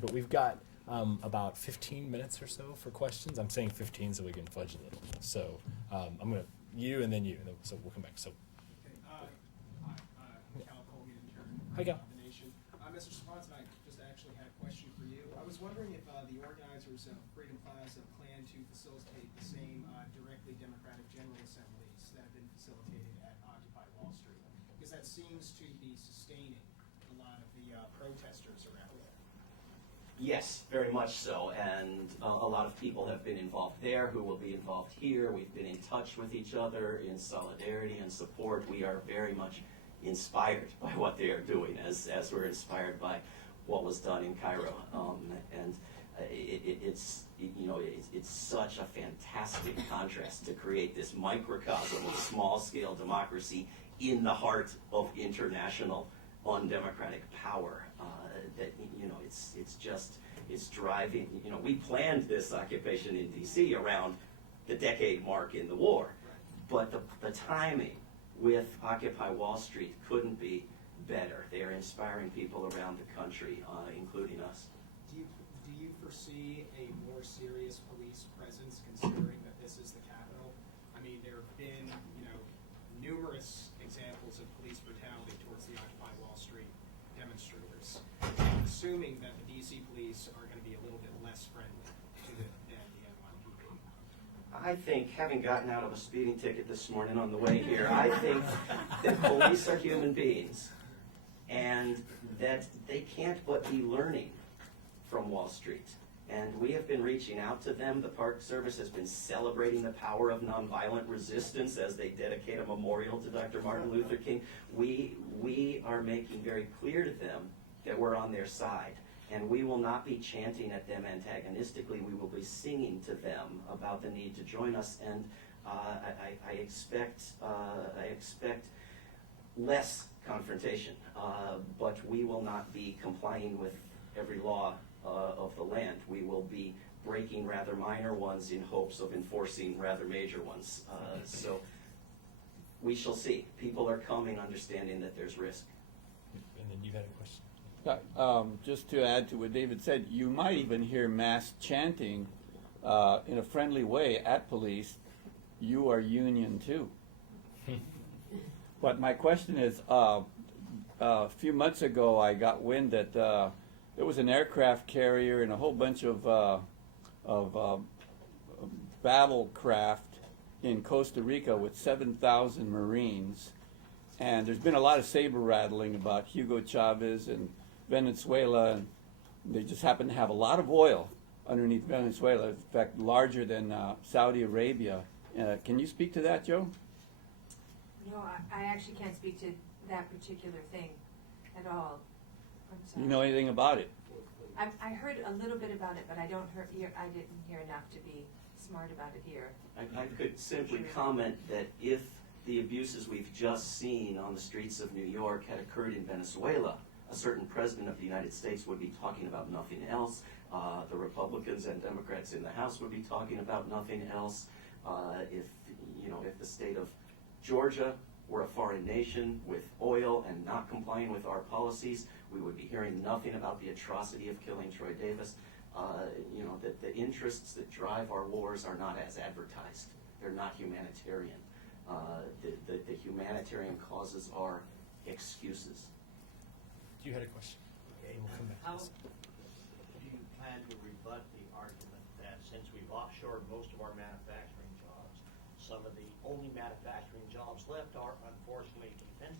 But we've got about 15 minutes or so for questions. I'm saying 15 so we can fudge a little. So I'm going to, you and then you, and then, so we'll come back. So. Okay. Hi, Cal Colgan, intern. Hi, Cal. The Nation. Mr. Swanson, I just actually had a question for you. I was wondering if the organizers of Freedom Plaza plan to facilitate the same directly democratic General Assemblies that have been facilitated at Occupy Wall Street, because that seems to be sustaining a lot of the protesters around there. Yes, very much so, and a lot of people have been involved there who will be involved here. We've been in touch with each other in solidarity and support. We are very much inspired by what they are doing, as we're inspired by what was done in Cairo. It's such a fantastic contrast to create this microcosm of small-scale democracy in the heart of international undemocratic power. It's driving. We planned this occupation in D.C. around the decade mark in the war, but the timing with Occupy Wall Street couldn't be better. They are inspiring people around the country, including us. Do you foresee a more serious police presence, considering that this is the capital? I mean, there have been, numerous examples of police brutality towards the Occupy Wall Street demonstrators. I'm assuming that the D.C. police are going to be a little bit less friendly to than the NYPD. I think, having gotten out of a speeding ticket this morning on the way here, I think that police are human beings and that they can't but be learning from Wall Street. And we have been reaching out to them. The Park Service has been celebrating the power of nonviolent resistance as they dedicate a memorial to Dr. Martin Luther King. We are making very clear to them that we're on their side. And we will not be chanting at them antagonistically. We will be singing to them about the need to join us. And I expect less confrontation, but we will not be complying with every law of the land. We will be breaking rather minor ones in hopes of enforcing rather major ones. So we shall see. People are coming understanding that there's risk. And then you had a question. Just to add to what David said, you might even hear mass chanting in a friendly way at police, "You are union too." But my question is, a few months ago I got wind that there was an aircraft carrier and a whole bunch of battle craft in Costa Rica with 7,000 Marines. And there's been a lot of saber rattling about Hugo Chavez and Venezuela, and they just happen to have a lot of oil underneath Venezuela, in fact larger than Saudi Arabia. Can you speak to that, Joe? No, I actually can't speak to that particular thing at all. I'm sorry. You know anything about it? I heard a little bit about it, but I didn't hear enough to be smart about it here. I could simply comment that if the abuses we've just seen on the streets of New York had occurred in Venezuela, a certain president of the United States would be talking about nothing else. The Republicans and Democrats in the House would be talking about nothing else. If the state of Georgia were a foreign nation with oil and not complying with our policies, we would be hearing nothing about the atrocity of killing Troy Davis. That the interests that drive our wars are not as advertised. They're not humanitarian. The humanitarian causes are excuses. You had a question. Okay. We'll come back. How do you plan to rebut the argument that since we've offshored most of our manufacturing jobs, some of the only manufacturing jobs left are unfortunately defense